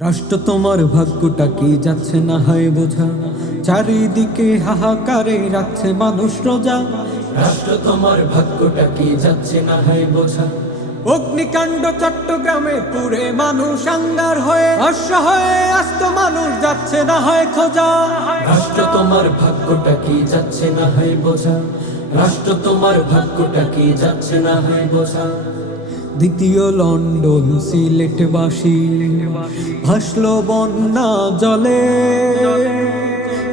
রাষ্ট্র তোমার ভাগ্যটা কি যাচ্ছে না হয় বোঝা? চারিদিকে হাহাকারে রাখছে মানুষ রোজা। রাষ্ট্র তোমার ভাগ্যটা কি যাচ্ছে না হয় বোঝা? অগ্নিকাণ্ড চট্টগ্রামে পুরে মানুষ আঙ্গার হয়ে। অসহায়, আস্ত মানুষ যাচ্ছে না হয় খোঁজা। রাষ্ট্র তোমার ভাগ্যটা কি যাচ্ছে না হয় বোঝা? রাষ্ট্র তোমার ভাগ্যটা কি যাচ্ছে না হয় বোঝা? দ্বিতীয় লন্ডন সিলেটবাসী। ভাসল বন্যা জলে।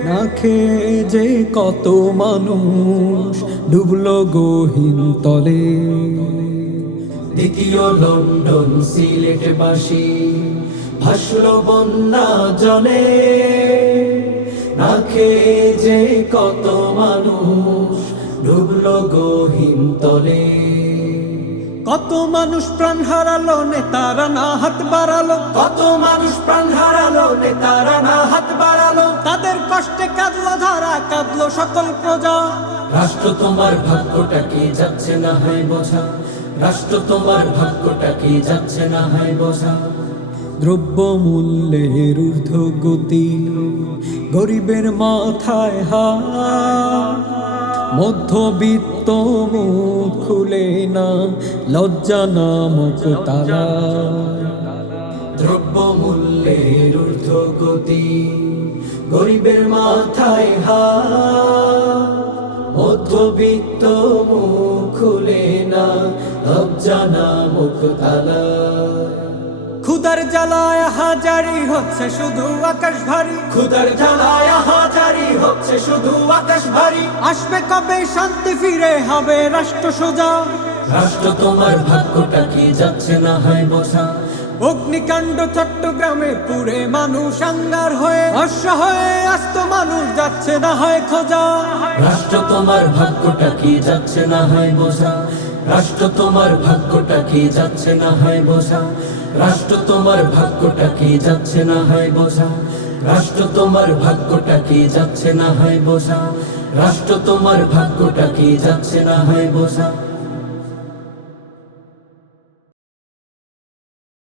না খেয়ে যে কত মানুষ, ডুবল গহীন তলে। দ্বিতীয় লন্ডন সিলেটবাসী, ভাসল বন্যা জলে। না খেয়ে যে কত মানুষ, ডুবলো গহীন তলে। কত মানুষ প্রাণ হারালো নেতারা না হাত বাড়ালো। কত মানুষ প্রাণ হারালো নেতারা না হাত বাড়ালো। তাদের কষ্টে কাঁদলো ধারা কাঁদলো সকল প্রজা। রাষ্ট্র তোমার ভাগ্যটা কি যাচ্ছে না হয় বোঝা? রাষ্ট্র তোমার ভাগ্যটা কি যাচ্ছে না হয় বোঝা? দ্রব্য মূল্যের ঊর্ধ্ব গতি গরিবের মাথায় হা মধ্যবিত্ত মুখ খুলে না লজ্জা নামক তালা দ্রব্য মূল্যের ঊর্ধ্বগতি গরিবের মাথায় হাত মধ্যবিত্ত মুখ খুলে না লজ্জা নামক তালা ক্ষুদার জ্বালায় হাজারি হচ্ছে শুধু আকাশ ভারী খুদার জ্বালায় হচ্ছে শুধু আকাশ ভারী আসবে কবে শান্তি ফিরে হবে রাষ্ট্র সোজা। রাষ্ট্র তোমার ভাগ্যটা কি যাচ্ছে না হয় বোঝা। অগ্নিকাণ্ড চট্টগ্রামে পুরে মানুষ আঙ্গার হয়ে অসহায় আস্ত মানুষ যাচ্ছে না হয় খোঁজা। রাষ্ট্র তোমার ভাগ্যটা কি যাচ্ছে না হয় বোঝা। রাষ্ট্র তোমার ভাগ্যটা কি যাচ্ছে না হয় বোঝা। রাষ্ট্র তোমার ভাগ্যটা কি যাচ্ছে না হয় বোঝা। রাষ্ট্র তোমার ভাগ্যটা কি যাচ্ছে না হয় বোঝা? রাষ্ট্র তোমার ভাগ্যটা কি যাচ্ছে না হয় বোঝা?